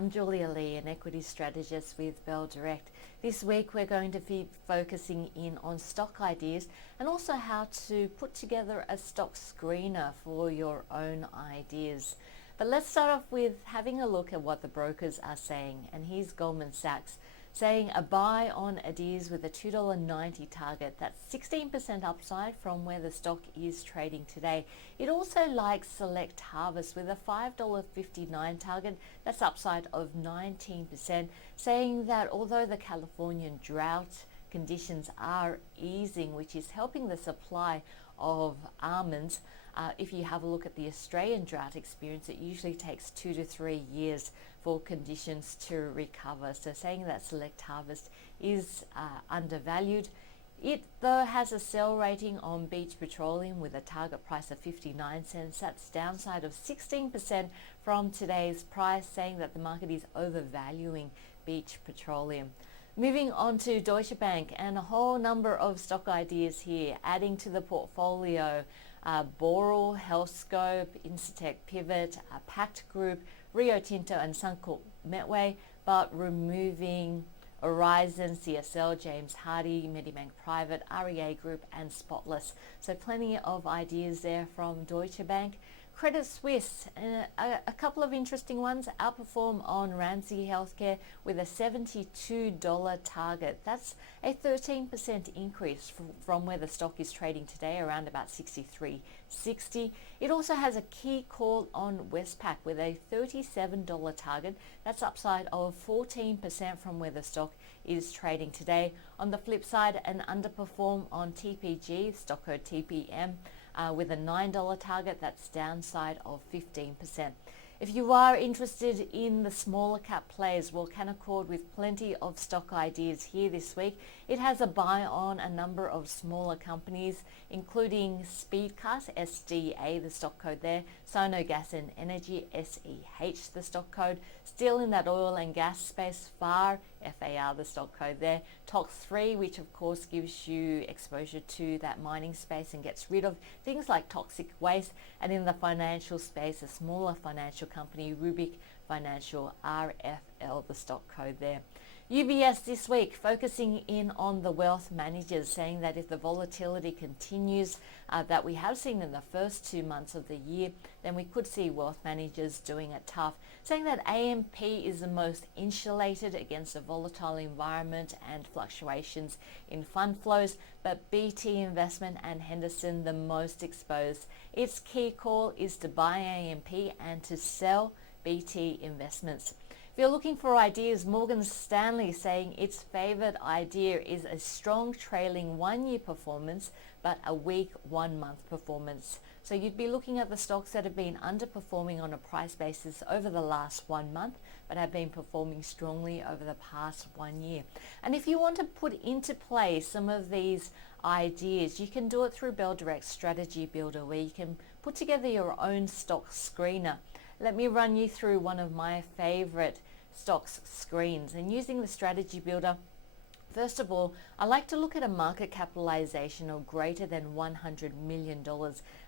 I'm Julia Lee, an equity strategist with Bell Direct. This week we're going to be focusing in on stock ideas and also how to put together a stock screener for your own ideas. But let's start off with having a look at what the brokers are saying. And here's Goldman Sachs saying a buy on Adairs with a $2.90 target. That's 16% upside from where the stock is trading today. It also likes Select Harvest with a $5.59 target. That's upside of 19%, saying that although the Californian drought conditions are easing, which is helping the supply of almonds, if you have a look at the Australian drought experience, it usually takes 2 to 3 years for conditions to recover. So saying that Select Harvest is undervalued. It though has a sell rating on Beach Petroleum with a target price of 59 cents. That's downside of 16% from today's price, saying that the market is overvaluing Beach Petroleum. Moving on to Deutsche Bank and a whole number of stock ideas here, adding to the portfolio. Boral, Healthscope, Incitec Pivot, Pact Group, Rio Tinto and Suncorp Metway, but removing Horizon, CSL, James Hardie, Medibank Private, REA Group and Spotless. So plenty of ideas there from Deutsche Bank. Credit Suisse, a couple of interesting ones. Outperform on Ramsay Healthcare with a $72 target. That's a 13% increase from where the stock is trading today, around about $63.60. It also has a key call on Westpac with a $37 target. That's upside of 14% from where the stock is trading today. On the flip side, an underperform on TPG, stock code TPM, with a $9 target. That's downside of 15%. If you are interested in the smaller cap players, well, Canaccord with plenty of stock ideas here this week. It has a buy on a number of smaller companies, including Speedcast, SDA, the stock code there, Sono Gas and Energy, SEH, the stock code, still in that oil and gas space, FAR, FAR, the stock code there, TOX3, which of course gives you exposure to that mining space and gets rid of things like toxic waste, and in the financial space, a smaller financial company, Rubik Financial, RFL, the stock code there. UBS this week focusing in on the wealth managers, saying that if the volatility continues that we have seen in the first 2 months of the year, then we could see wealth managers doing it tough, saying that AMP is the most insulated against a volatile environment and fluctuations in fund flows, but BT Investment and Henderson the most exposed. Its key call is to buy AMP and to sell BT Investments. If you're looking for ideas, Morgan Stanley saying its favorite idea is a strong trailing 1 year performance, but a weak 1 month performance. So you'd be looking at the stocks that have been underperforming on a price basis over the last 1 month, but have been performing strongly over the past 1 year. And if you want to put into play some of these ideas, you can do it through Bell Direct Strategy Builder, where you can put together your own stock screener. Let me run you through one of my favorite stocks screens. And using the Strategy Builder, first of all, I like to look at a market capitalization of greater than $100 million.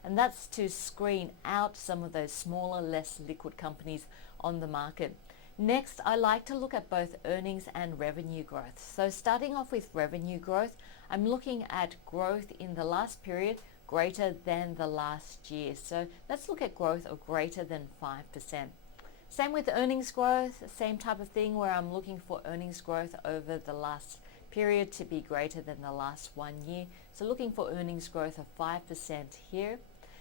And that's to screen out some of those smaller, less liquid companies on the market. Next, I like to look at both earnings and revenue growth. So starting off with revenue growth, I'm looking at growth in the last period greater than the last year. So let's look at growth of greater than 5%. Same with earnings growth, same type of thing where I'm looking for earnings growth over the last period to be greater than the last 1 year. So looking for earnings growth of 5% here.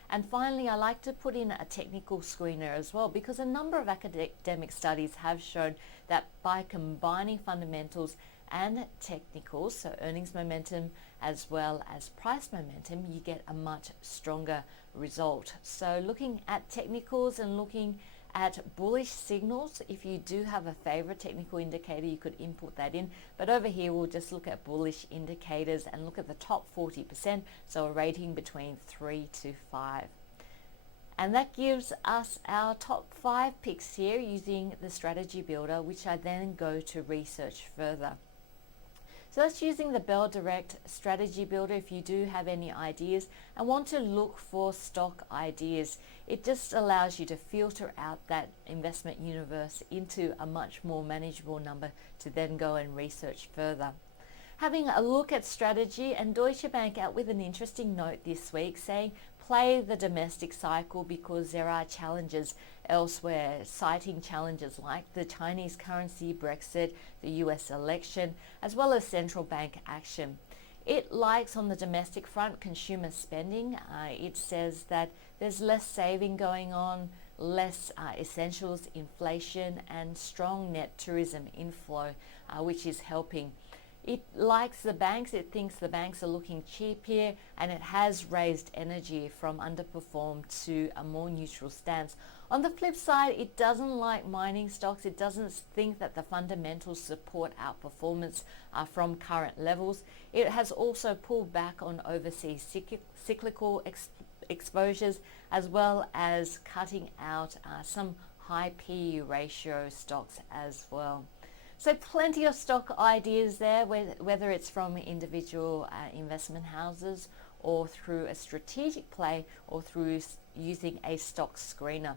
And finally, I like to put in a technical screener as well, because a number of academic studies have shown that by combining fundamentals and technicals, so earnings momentum as well as price momentum, you get a much stronger result. So looking at technicals and looking at bullish signals, if you do have a favorite technical indicator, you could input that in. But over here, we'll just look at bullish indicators and look at the top 40%, so a rating between 3 to 5. And that gives us our top 5 picks here using the Strategy Builder, which I then go to research further. So that's using the Bell Direct Strategy Builder if you do have any ideas and want to look for stock ideas. It just allows you to filter out that investment universe into a much more manageable number to then go and research further. Having a look at strategy, and Deutsche Bank out with an interesting note this week saying play the domestic cycle because there are challenges elsewhere, citing challenges like the Chinese currency, Brexit, the US election, as well as central bank action. It likes on the domestic front consumer spending. It says that there's less saving going on, less essentials, inflation, and strong net tourism inflow, which is helping. It likes the banks. It thinks the banks are looking cheap here, and it has raised energy from underperformed to a more neutral stance. On the flip side, it doesn't like mining stocks. It doesn't think that the fundamentals support outperformance from current levels. It has also pulled back on overseas cyclical exposures, as well as cutting out some high PE ratio stocks as well. So plenty of stock ideas there, whether it's from individual investment houses or through a strategic play or through using a stock screener.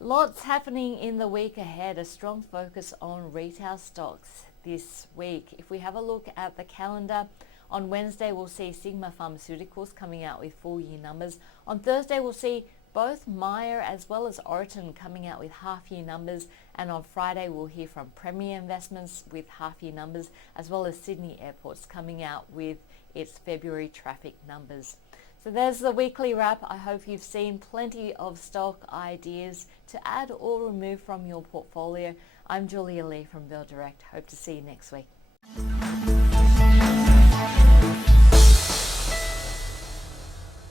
Lots happening in the week ahead, a strong focus on retail stocks this week. If we have a look at the calendar, on Wednesday we'll see Sigma Pharmaceuticals coming out with full year numbers. On Thursday we'll see both Myer as well as Oriton coming out with half-year numbers, and on Friday we'll hear from Premier Investments with half-year numbers, as well as Sydney Airports coming out with its February traffic numbers. So there's the weekly wrap. I hope you've seen plenty of stock ideas to add or remove from your portfolio. I'm Julia Lee from Bell Direct. Hope to see you next week.